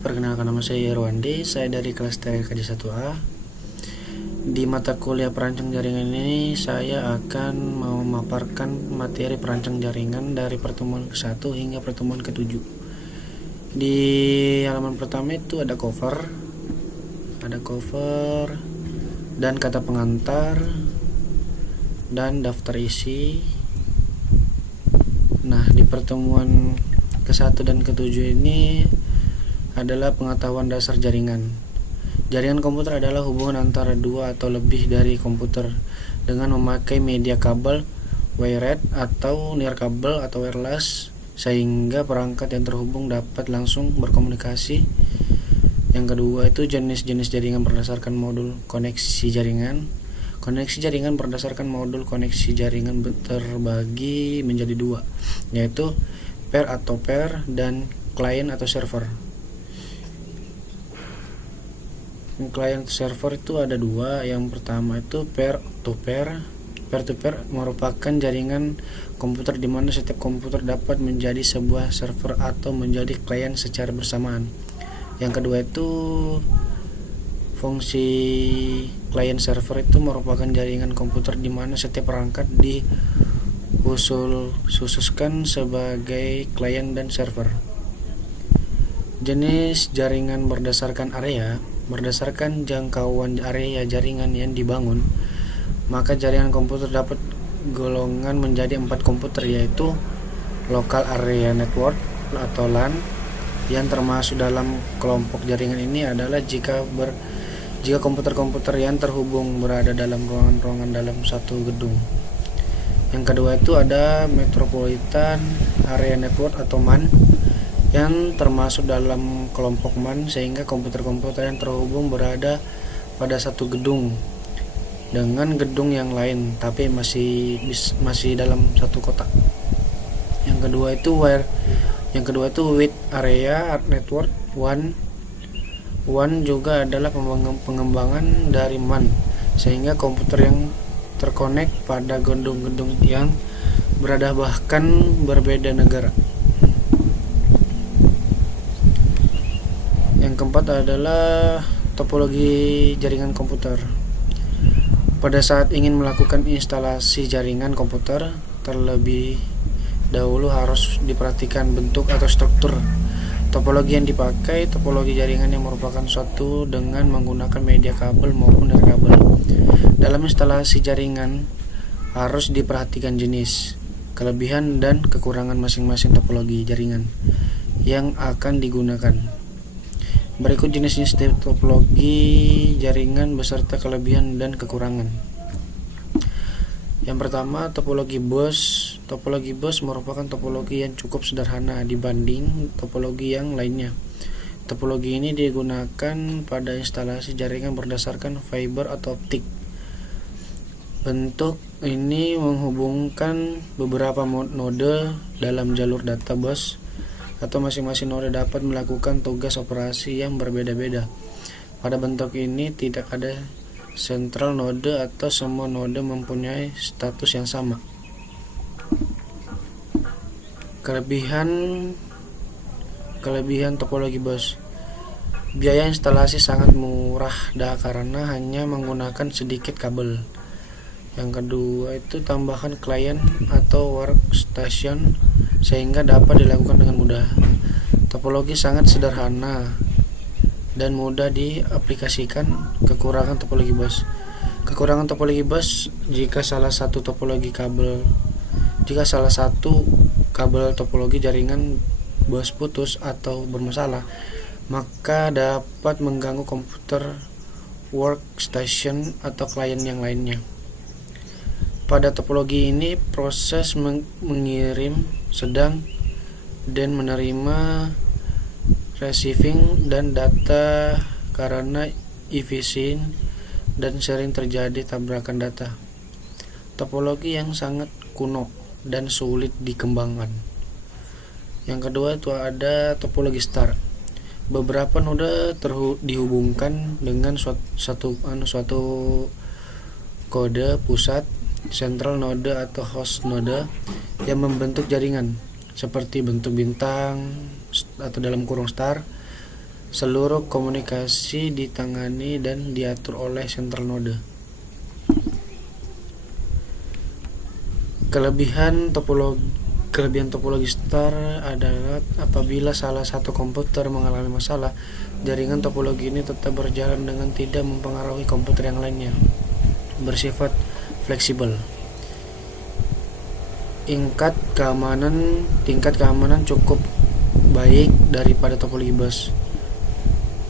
Perkenalkan, nama saya Irwandi, saya dari kelas TKJ 1A. Di mata kuliah perancang jaringan ini, saya akan memaparkan materi perancang jaringan dari pertemuan ke-1 hingga pertemuan ke-7. Di halaman pertama itu ada cover dan kata pengantar dan daftar isi. Nah, di pertemuan ke-1 dan ke-7 ini adalah pengetahuan dasar jaringan. Jaringan komputer adalah hubungan antara dua atau lebih dari komputer dengan memakai media kabel, wired atau nirkabel atau wireless, sehingga perangkat yang terhubung dapat langsung berkomunikasi. Yang kedua itu jenis-jenis jaringan berdasarkan modul koneksi jaringan. Koneksi jaringan berdasarkan modul koneksi jaringan terbagi menjadi dua, yaitu pair atau pair dan client atau server. Client server itu ada dua. Yang pertama itu pair to pair. Pair to pair merupakan jaringan komputer di mana setiap komputer dapat menjadi sebuah server atau menjadi klien secara bersamaan. Yang kedua itu fungsi client server itu merupakan jaringan komputer di mana setiap perangkat dikhususkan sebagai klien dan server. Jenis jaringan berdasarkan area. Berdasarkan jangkauan area jaringan yang dibangun, maka jaringan komputer dapat golongan menjadi 4 komputer, yaitu local area network atau LAN. Yang termasuk dalam kelompok jaringan ini adalah jika komputer-komputer yang terhubung berada dalam ruangan-ruangan dalam satu gedung. Yang kedua itu ada metropolitan area network atau MAN, yang termasuk dalam kelompok MAN, sehingga komputer-komputer yang terhubung berada pada satu gedung dengan gedung yang lain tapi masih dalam satu kota. Yang kedua itu width area network WAN. WAN juga adalah pengembangan dari MAN, sehingga komputer yang terkonek pada gedung-gedung yang berada bahkan berbeda negara. Yang keempat adalah topologi jaringan komputer. Pada saat ingin melakukan instalasi jaringan komputer, terlebih dahulu harus diperhatikan bentuk atau struktur topologi yang dipakai. Topologi jaringan yang merupakan suatu dengan menggunakan media kabel maupun nirkabel. Dalam instalasi jaringan harus diperhatikan jenis, kelebihan dan kekurangan masing-masing topologi jaringan yang akan digunakan. Berikut jenis-jenis topologi jaringan beserta kelebihan dan kekurangan. Yang pertama, topologi bus. Topologi bus merupakan topologi yang cukup sederhana dibanding topologi yang lainnya. Topologi ini digunakan pada instalasi jaringan berdasarkan fiber atau optik. Bentuk ini menghubungkan beberapa node dalam jalur data bus, atau masing-masing node dapat melakukan tugas operasi yang berbeda-beda. Pada bentuk ini tidak ada central node atau semua node mempunyai status yang sama. Kelebihan topologi bus. Biaya instalasi sangat murah karena hanya menggunakan sedikit kabel. Yang kedua itu tambahan klien atau workstation, sehingga dapat dilakukan dengan mudah. Topologi sangat sederhana dan mudah diaplikasikan. Kekurangan topologi bus. Kekurangan topologi bus jika salah satu kabel topologi jaringan bus putus atau bermasalah, maka dapat mengganggu komputer, workstation atau klien yang lainnya. Pada topologi ini, proses mengirim, sedang, dan menerima receiving dan data karena efisien dan sering terjadi tabrakan data. Topologi yang sangat kuno dan sulit dikembangkan. Yang kedua itu ada topologi star. Beberapa node dihubungkan dengan suatu kode pusat, central node atau host node, yang membentuk jaringan seperti bentuk bintang atau dalam kurung star. Seluruh komunikasi ditangani dan diatur oleh central node. Kelebihan topologi star adalah apabila salah satu komputer mengalami masalah, jaringan topologi ini tetap berjalan dengan tidak mempengaruhi komputer yang lainnya. Bersifat fleksibel. Tingkat keamanan cukup baik daripada topologi bus.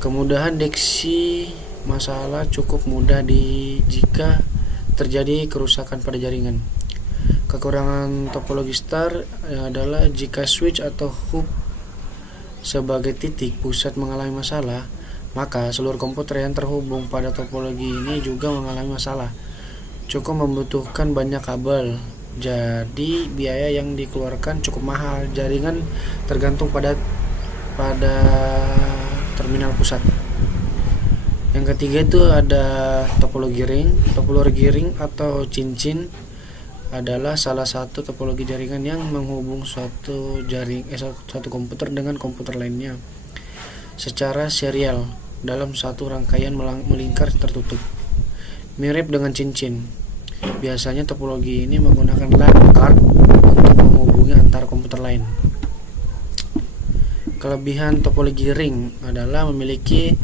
Kemudahan deteksi masalah cukup mudah jika terjadi kerusakan pada jaringan. Kekurangan topologi star adalah jika switch atau hub sebagai titik pusat mengalami masalah, maka seluruh komputer yang terhubung pada topologi ini juga mengalami masalah. Cukup membutuhkan banyak kabel, jadi biaya yang dikeluarkan cukup mahal. Jaringan tergantung pada terminal pusat. Yang ketiga itu ada topologi ring. Topologi ring atau cincin adalah salah satu topologi jaringan yang menghubung suatu komputer dengan komputer lainnya secara serial dalam satu rangkaian melingkar tertutup. Mirip dengan cincin. Biasanya topologi ini menggunakan LAN card untuk menghubungi antar komputer lain. Kelebihan topologi ring adalah memiliki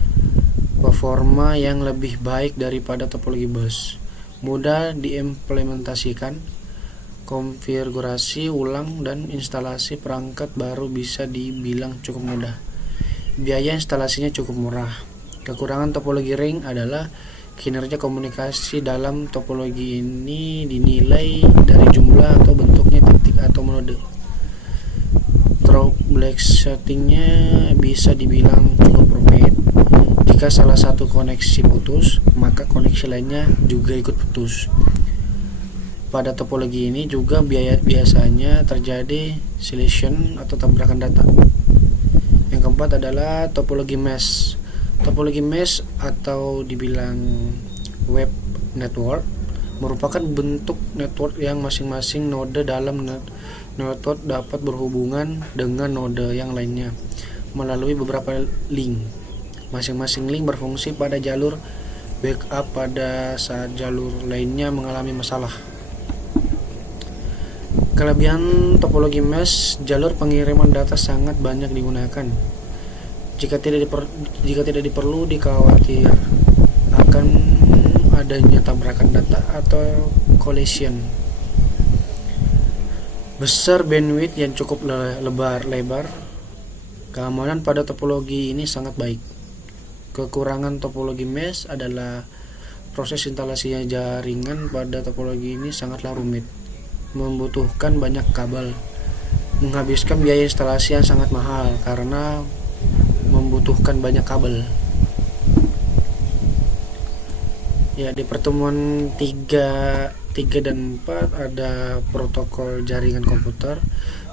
performa yang lebih baik daripada topologi bus. Mudah diimplementasikan, konfigurasi ulang dan instalasi perangkat baru bisa dibilang cukup mudah. Biaya instalasinya cukup murah. Kekurangan topologi ring adalah kinerja komunikasi dalam topologi ini dinilai dari jumlah atau bentuknya titik atau node. Troubleshootingnya bisa dibilang cukup rumit. Jika salah satu koneksi putus, maka koneksi lainnya juga ikut putus. Pada topologi ini juga biasanya terjadi collision atau tabrakan data. Yang keempat adalah topologi mesh. Topologi mesh atau dibilang web network merupakan bentuk network yang masing-masing node dalam network dapat berhubungan dengan node yang lainnya melalui beberapa link. Masing-masing link berfungsi pada jalur backup pada saat jalur lainnya mengalami masalah. Kelebihan topologi mesh, jalur pengiriman data sangat banyak digunakan. Jika tidak perlu dikhawatir akan adanya tabrakan data atau collision. Besar bandwidth yang cukup lebar. Keamanan pada topologi ini sangat baik. Kekurangan topologi mesh adalah proses instalasi jaringan pada topologi ini sangatlah rumit, membutuhkan banyak kabel, menghabiskan biaya instalasi yang sangat mahal karena membutuhkan banyak kabel. Ya, di pertemuan 3 dan 4 ada protokol jaringan komputer.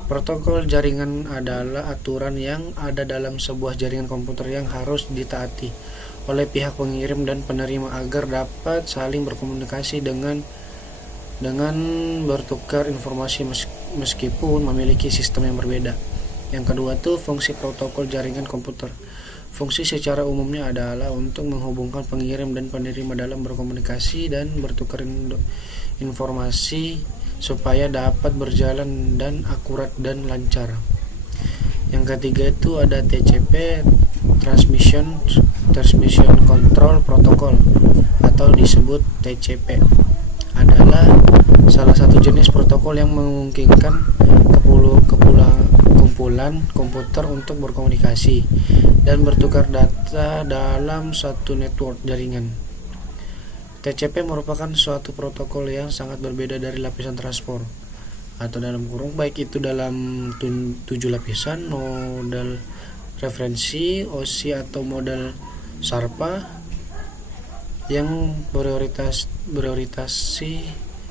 Protokol jaringan adalah aturan yang ada dalam sebuah jaringan komputer yang harus ditaati oleh pihak pengirim dan penerima agar dapat saling berkomunikasi dengan bertukar informasi meskipun memiliki sistem yang berbeda. Yang kedua tuh fungsi protokol jaringan komputer. Fungsi secara umumnya adalah untuk menghubungkan pengirim dan penerima dalam berkomunikasi dan bertukar informasi supaya dapat berjalan dan akurat dan lancar. Yang ketiga itu ada TCP, Transmission Control Protocol atau disebut TCP. Adalah salah satu jenis protokol yang memungkinkan kumpulan komputer untuk berkomunikasi dan bertukar data dalam satu network jaringan. TCP merupakan suatu protokol yang sangat berbeda dari lapisan transport atau dalam kurung baik itu dalam 7 lapisan, model referensi, OSI atau model SARPA yang berorientasi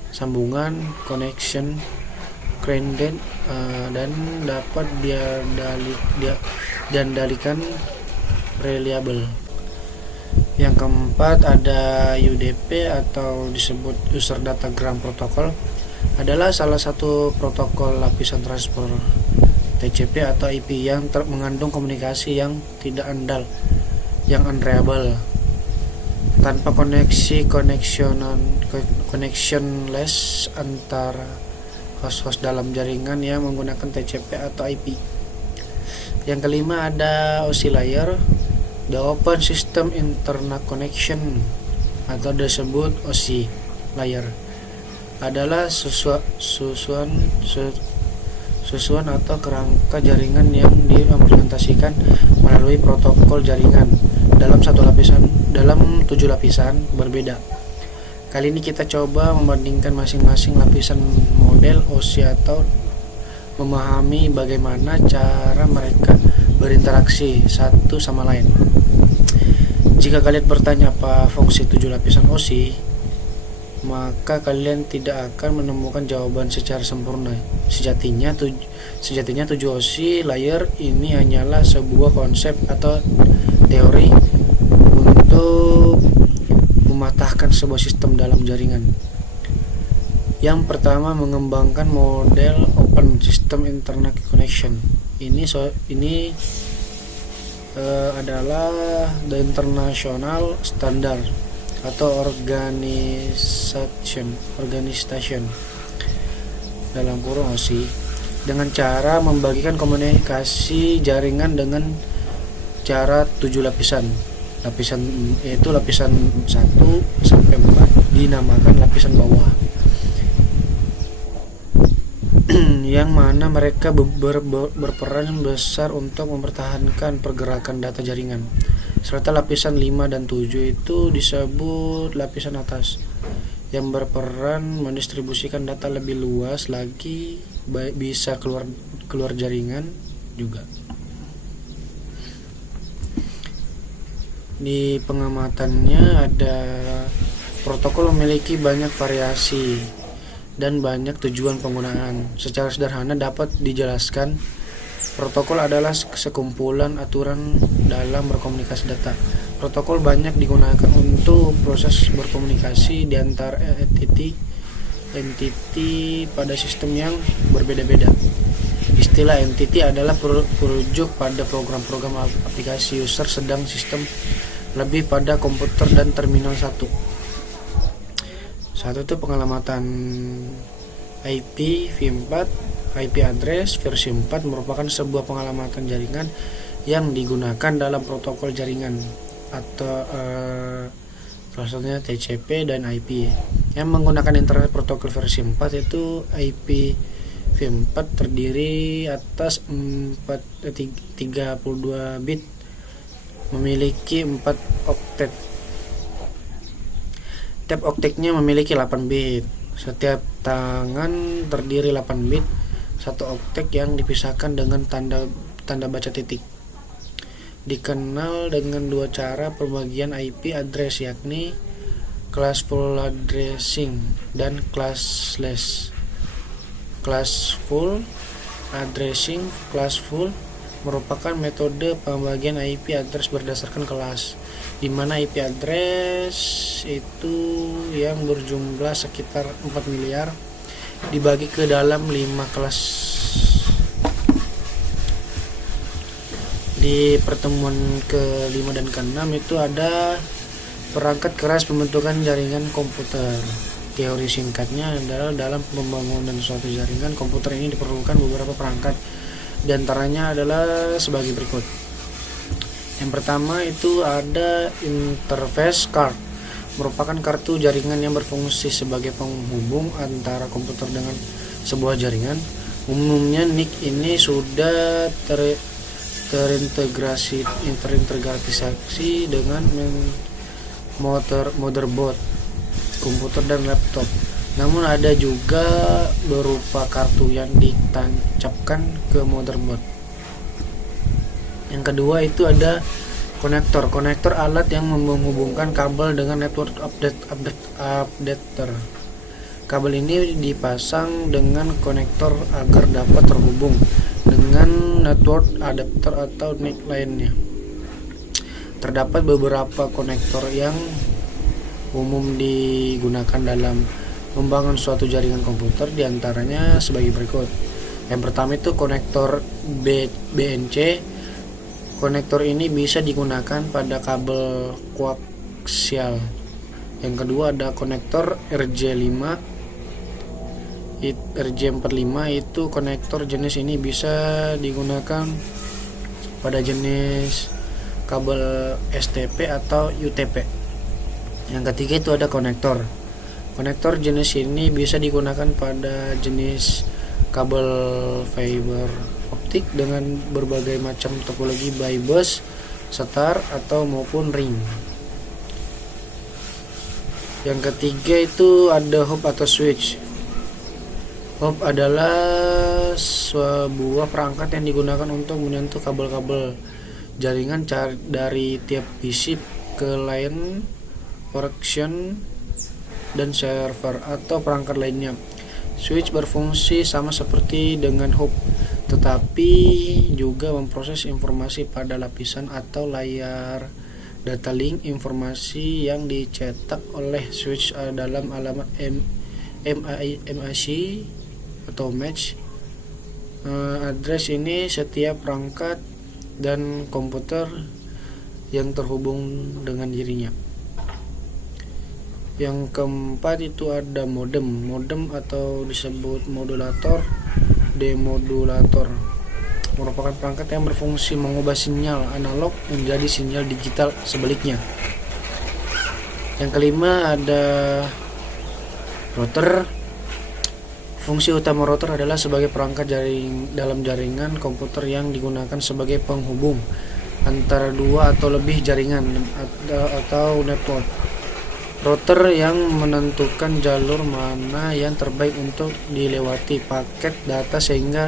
sambungan, connection, grounded dan dapat diandalkan reliable. Yang keempat ada UDP atau disebut User Datagram Protocol, adalah salah satu protokol lapisan transport TCP atau IP yang mengandung komunikasi yang tidak andal, yang unreliable, tanpa connectionless antara host-host dalam jaringan yang menggunakan TCP atau IP. Yang kelima ada OSI layer, the Open System Internet Connection atau disebut OSI layer adalah susuan atau kerangka jaringan yang diimplementasikan melalui protokol jaringan dalam 7 lapisan berbeda. Kali ini kita coba membandingkan masing-masing lapisan model OSI atau memahami bagaimana cara mereka berinteraksi satu sama lain. Jika kalian bertanya apa fungsi 7 lapisan OSI, maka kalian tidak akan menemukan jawaban secara sempurna. Sejatinya 7 OSI layer ini hanyalah sebuah konsep atau teori untuk mematahkan sebuah sistem dalam jaringan. Yang pertama, mengembangkan model Open System Internet Connection. Ini adalah the international standard atau organization dalam kurung OSI, dengan cara membagikan komunikasi jaringan dengan cara 7 lapisan yaitu lapisan 1 sampai 4 dinamakan lapisan bawah, yang mana mereka berperan besar untuk mempertahankan pergerakan data jaringan, serta lapisan 5 dan 7 itu disebut lapisan atas, yang berperan mendistribusikan data lebih luas lagi, bisa keluar jaringan juga. Di pengamatannya ada protokol memiliki banyak variasi dan banyak tujuan penggunaan. Secara sederhana dapat dijelaskan, protokol adalah sekumpulan aturan dalam berkomunikasi data. Protokol banyak digunakan untuk proses berkomunikasi di antara entity pada sistem yang berbeda-beda. Istilah entity adalah merujuk pada program-program aplikasi user, sedang sistem lebih pada komputer dan terminal satu itu pengelamatan IP v4. IP address versi 4 merupakan sebuah pengelamatan jaringan yang digunakan dalam protokol jaringan atau maksudnya TCP dan IP. Yang menggunakan internet protokol versi 4 itu IP v4 terdiri atas 32 bit, memiliki 4 oktet. Tiap oktetnya memiliki 8 bit. Setiap tangan terdiri 8 bit. Satu oktet yang dipisahkan dengan tanda baca titik. Dikenal dengan dua cara pembagian IP address, yakni classful addressing dan classless. Classful addressing, classful merupakan metode pembagian IP address berdasarkan kelas, di mana IP address itu yang berjumlah sekitar 4 miliar dibagi ke dalam 5 kelas. Di pertemuan ke-5 dan ke-6 itu ada perangkat keras pembentukan jaringan komputer. Teori singkatnya adalah dalam pembangunan suatu jaringan komputer ini diperlukan beberapa perangkat. Di antaranya adalah sebagai berikut. Yang pertama itu ada interface card, merupakan kartu jaringan yang berfungsi sebagai penghubung antara komputer dengan sebuah jaringan. Umumnya NIC ini sudah terintegrasi dengan motherboard komputer dan laptop. Namun ada juga berupa kartu yang ditancapkan ke motherboard. Yang kedua itu ada konektor alat yang menghubungkan kabel dengan network updater. Kabel ini dipasang dengan konektor agar dapat terhubung dengan network adapter atau NIC lainnya. Terdapat beberapa konektor yang umum digunakan dalam membangun suatu jaringan komputer, diantaranya sebagai berikut. Yang pertama itu konektor BNC. Konektor ini bisa digunakan pada kabel koaksial. Yang kedua ada konektor RJ5. RJ45 itu konektor jenis ini bisa digunakan pada jenis kabel STP atau UTP. Yang ketiga itu ada konektor. Konektor jenis ini bisa digunakan pada jenis kabel fiber optik dengan berbagai macam topologi by bus, star atau maupun ring. Yang ketiga itu ada hub atau switch. Hub adalah sebuah perangkat yang digunakan untuk menyentuh kabel-kabel jaringan dari tiap PC ke lain workstation dan server atau perangkat lainnya. Switch berfungsi sama seperti dengan hub, tetapi juga memproses informasi pada lapisan atau layar data link. Informasi yang dicetak oleh switch dalam alamat MAC atau match address ini setiap perangkat dan komputer yang terhubung dengan dirinya. Yang keempat itu ada modem atau disebut modulator, demodulator, merupakan perangkat yang berfungsi mengubah sinyal analog menjadi sinyal digital sebaliknya. Yang kelima ada router. Fungsi utama router adalah sebagai perangkat dalam jaringan komputer yang digunakan sebagai penghubung antara dua atau lebih jaringan atau network. Router yang menentukan jalur mana yang terbaik untuk dilewati paket data sehingga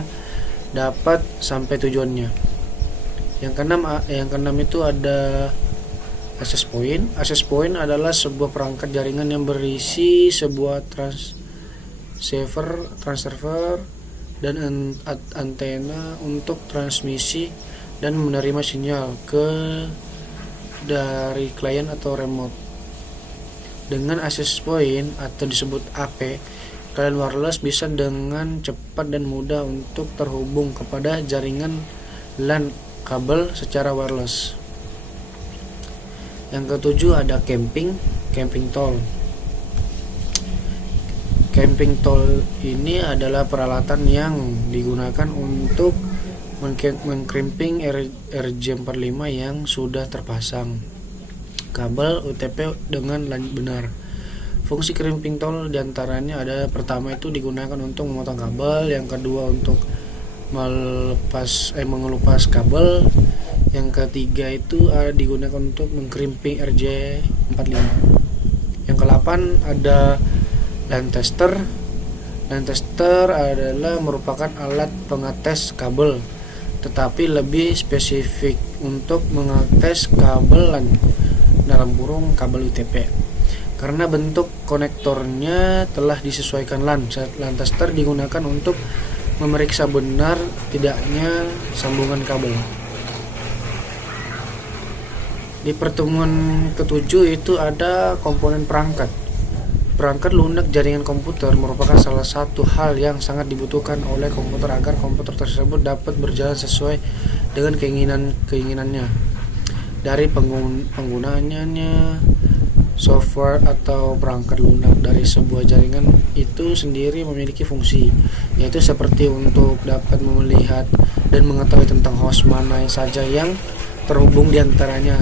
dapat sampai tujuannya. Yang keenam itu ada access point. Access point adalah sebuah perangkat jaringan yang berisi sebuah transceiver dan antena untuk transmisi dan menerima sinyal dari klien atau remote. Dengan access point atau disebut AP, klien wireless bisa dengan cepat dan mudah untuk terhubung kepada jaringan LAN kabel secara wireless. Yang ketujuh ada camping tool. Camping tool ini adalah peralatan yang digunakan untuk mengkrimping RJ45 yang sudah terpasang kabel UTP dengan benar. Fungsi crimping tool diantaranya ada pertama itu digunakan untuk memotong kabel, yang kedua untuk mengelupas kabel, yang ketiga itu digunakan untuk mengkrimping RJ45. Yang ke-8 ada LAN tester. LAN tester adalah merupakan alat pengetes kabel, tetapi lebih spesifik untuk mengetes kabel LAN dalam kurung kabel UTP. Karena bentuk konektornya telah disesuaikan LAN tester digunakan untuk memeriksa benar tidaknya sambungan kabel. Di pertemuan ketujuh itu ada komponen perangkat. Perangkat lunak jaringan komputer merupakan salah satu hal yang sangat dibutuhkan oleh komputer agar komputer tersebut dapat berjalan sesuai dengan keinginannya. Dari penggunaannya, software atau perangkat lunak dari sebuah jaringan itu sendiri memiliki fungsi, yaitu seperti untuk dapat melihat dan mengetahui tentang host mana saja yang terhubung diantaranya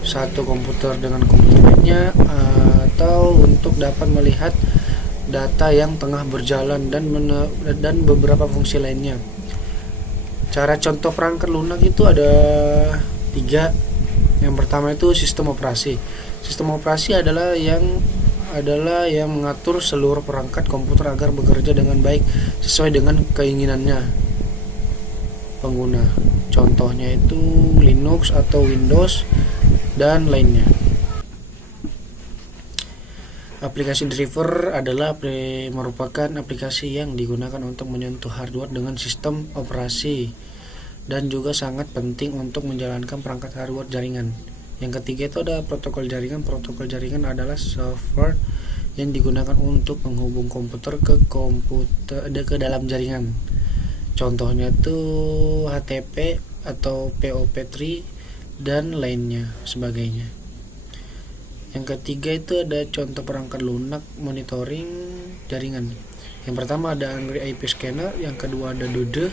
satu komputer dengan komputer lainnya, atau untuk dapat melihat data yang tengah berjalan dan beberapa fungsi lainnya. Cara contoh perangkat lunak itu ada 3. Yang pertama itu sistem operasi. Sistem operasi adalah yang mengatur seluruh perangkat komputer agar bekerja dengan baik sesuai dengan keinginannya pengguna. Contohnya itu Linux atau Windows dan lainnya. Aplikasi driver adalah merupakan aplikasi yang digunakan untuk menyentuh hardware dengan sistem operasi dan juga sangat penting untuk menjalankan perangkat hardware jaringan. Yang ketiga itu ada protokol jaringan. Protokol jaringan adalah software yang digunakan untuk menghubung komputer ke dalam jaringan. Contohnya tuh HTTP atau POP3 dan lainnya sebagainya. Yang ketiga itu ada contoh perangkat lunak monitoring jaringan. Yang pertama ada Angry IP Scanner, yang kedua ada Dude,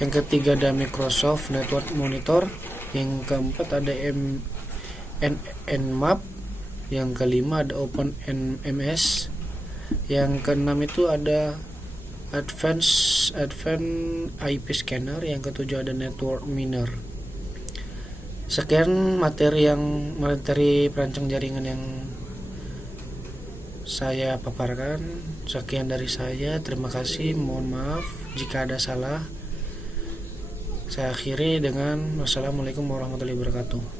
yang ketiga ada Microsoft Network Monitor, yang keempat ada Nmap, yang kelima ada OpenNMS, yang keenam itu ada Advanced IP Scanner, yang ketujuh ada Network Miner. Sekian materi perancang jaringan yang saya paparkan. Sekian dari saya, terima kasih, mohon maaf jika ada salah. Saya akhiri dengan wassalamualaikum warahmatullahi wabarakatuh.